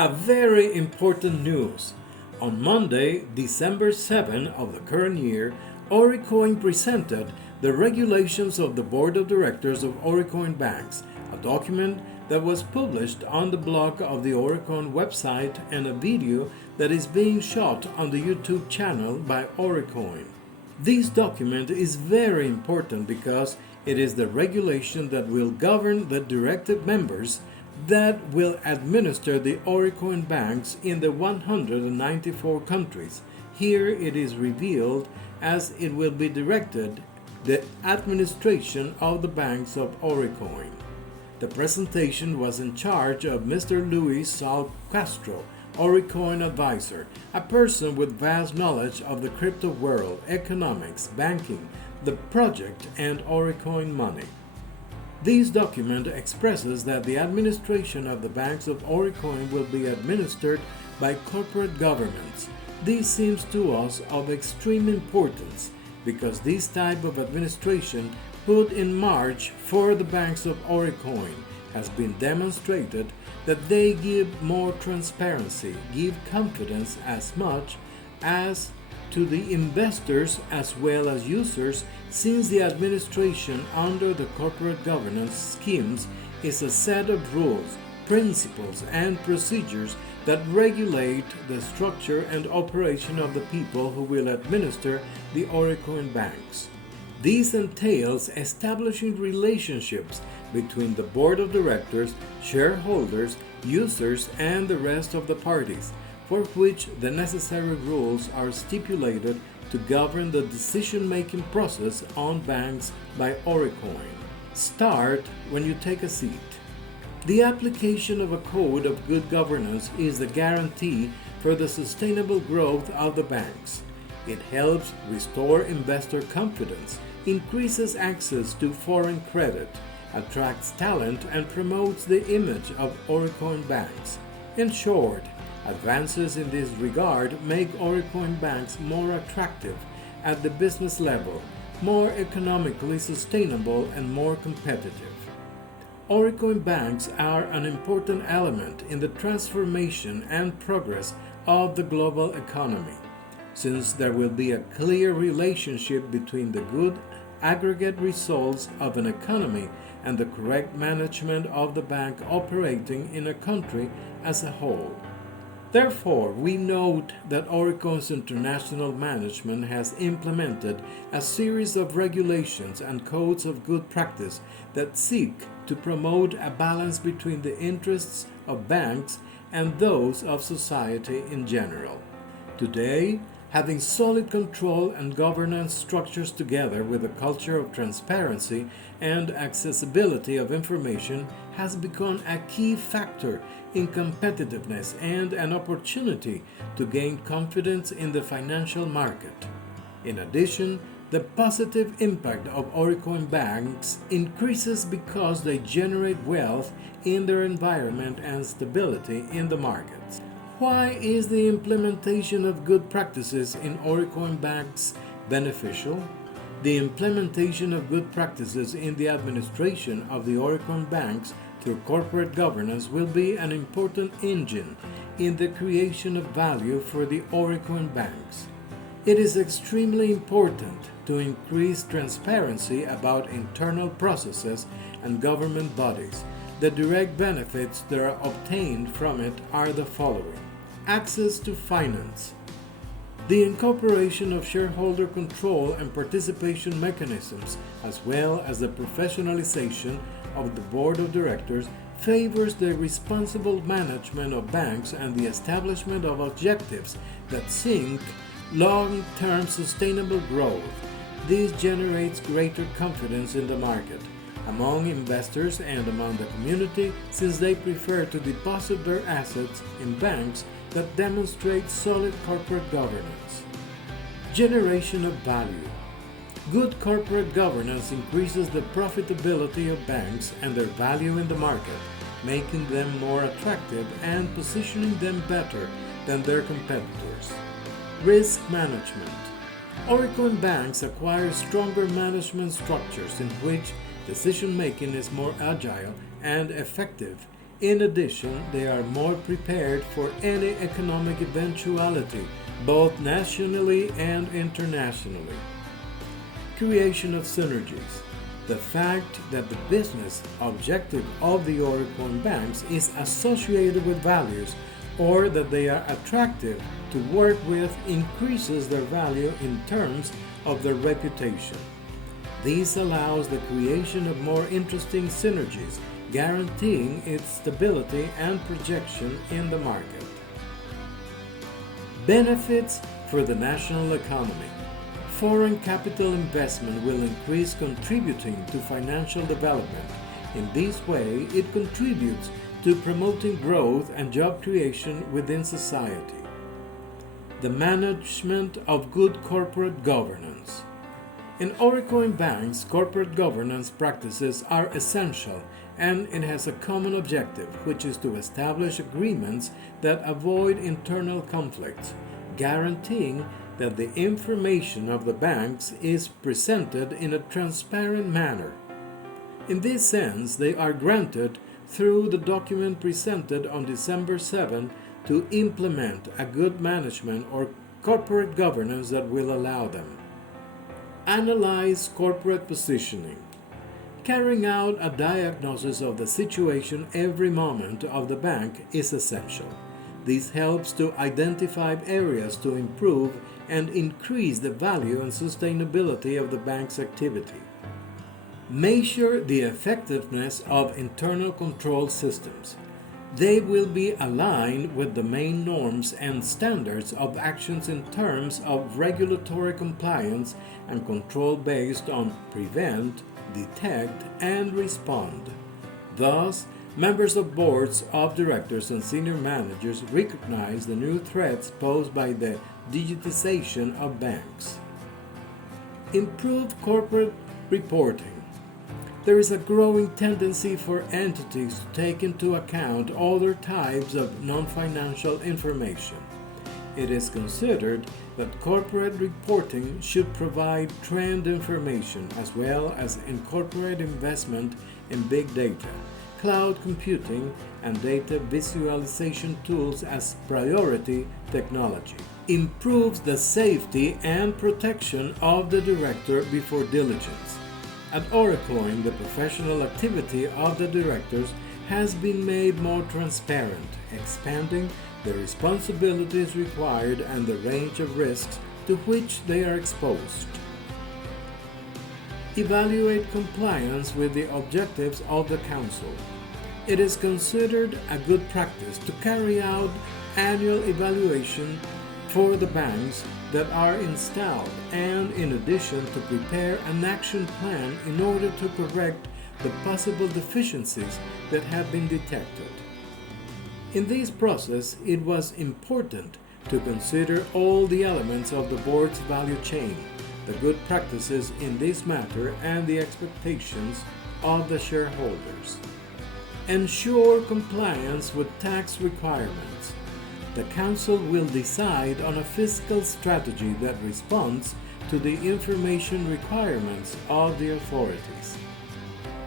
A very important news. On Monday, December 7 of the current year, Auricoin presented the regulations of the Board of Directors of Auricoin Banks, a document that was published on the blog of the Auricoin website and a video that is being shot on the YouTube channel by Auricoin. This document is very important because it is the regulation that will govern the directed members that will administer the Auricoin banks in the 194 countries. Here it is revealed as it will be directed the administration of the banks of Auricoin. The presentation was in charge of Mr. Luis Sal Castro, Auricoin advisor, a person with vast knowledge of the crypto world, economics, banking, the project, and Auricoin money. This document expresses that the administration of the banks of Auricoin will be administered by corporate governments. This seems to us of extreme importance because this type of administration put in March for the banks of Auricoin has been demonstrated that they give more transparency, give confidence as much as to the investors as well as users, since the administration under the corporate governance schemes is a set of rules, principles, and procedures that regulate the structure and operation of the people who will administer the Auricoin banks. This entails establishing relationships between the board of directors, shareholders, users, and the rest of the parties, for which the necessary rules are stipulated to govern the decision-making process on banks by Auricoin. Start when you take a seat. The application of a code of good governance is the guarantee for the sustainable growth of the banks. It helps restore investor confidence, increases access to foreign credit, attracts talent, and promotes the image of Auricoin banks. In short, advances in this regard make Auricoin banks more attractive at the business level, more economically sustainable, and more competitive. Auricoin banks are an important element in the transformation and progress of the global economy, since there will be a clear relationship between the good aggregate results of an economy and the correct management of the bank operating in a country as a whole. Therefore, we note that Auricoin's international management has implemented a series of regulations and codes of good practice that seek to promote a balance between the interests of banks and those of society in general. Today, having solid control and governance structures together with a culture of transparency and accessibility of information has become a key factor in competitiveness and an opportunity to gain confidence in the financial market. In addition, the positive impact of Auricoin banks increases because they generate wealth in their environment and stability in the markets. Why is the implementation of good practices in Auricoin banks beneficial? The implementation of good practices in the administration of the Auricoin banks through corporate governance will be an important engine in the creation of value for the Auricoin banks. It is extremely important to increase transparency about internal processes and government bodies. The direct benefits that are obtained from it are the following: access to finance, the incorporation of shareholder control and participation mechanisms, as well as the professionalization of the board of directors, favors the responsible management of banks and the establishment of objectives that seek long-term sustainable growth. This generates greater confidence in the market, among investors and among the community, since they prefer to deposit their assets in banks that demonstrate solid corporate governance. Generation of value. Good corporate governance increases the profitability of banks and their value in the market, making them more attractive and positioning them better than their competitors. Risk management. Auricoin banks acquire stronger management structures in which decision-making is more agile and effective In addition, they are more prepared for any economic eventuality, both nationally and internationally. Creation of synergies. The fact that the business objective of the Auricoin banks is associated with values, or that they are attractive to work with, increases their value in terms of their reputation. This allows the creation of more interesting synergies, guaranteeing its stability and projection in the market. Benefits for the national economy. Foreign capital investment will increase, contributing to financial development. In this way, it contributes to promoting growth and job creation within society. The management of good corporate governance. In Auricoin banks, corporate governance practices are essential, and it has a common objective, which is to establish agreements that avoid internal conflicts, guaranteeing that the information of the banks is presented in a transparent manner. In this sense, they are granted through the document presented on December 7 to implement a good management or corporate governance that will allow them. Analyze corporate positioning. Carrying out a diagnosis of the situation every moment of the bank is essential. This helps to identify areas to improve and increase the value and sustainability of the bank's activity. Measure the effectiveness of internal control systems. They will be aligned with the main norms and standards of actions in terms of regulatory compliance and control based on prevent, detect, and respond. Thus, members of boards of directors and senior managers recognize the new threats posed by the digitization of banks. Improve corporate reporting. There is a growing tendency for entities to take into account other types of non-financial information. It is considered that corporate reporting should provide trend information as well as incorporate investment in big data, cloud computing, and data visualization tools as priority technology. Improves the safety and protection of the director before diligence. At Auricoin, the professional activity of the directors has been made more transparent, expanding the responsibilities required and the range of risks to which they are exposed. Evaluate compliance with the objectives of the Council. It is considered a good practice to carry out annual evaluation for the banks that are installed, and in addition to prepare an action plan in order to correct the possible deficiencies that have been detected. In this process, it was important to consider all the elements of the board's value chain, the good practices in this matter, and the expectations of the shareholders. Ensure compliance with tax requirements. The Council will decide on a fiscal strategy that responds to the information requirements of the authorities.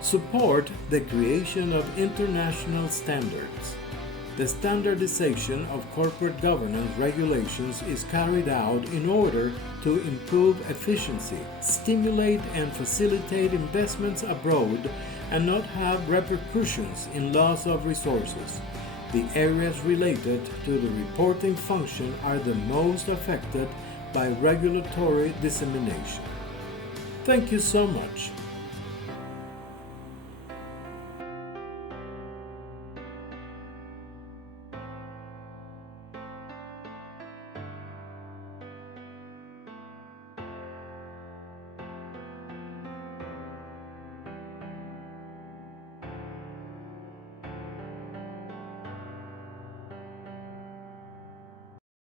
Support the creation of international standards. The standardization of corporate governance regulations is carried out in order to improve efficiency, stimulate and facilitate investments abroad, and not have repercussions in loss of resources. The areas related to the reporting function are the most affected by regulatory dissemination. Thank you so much.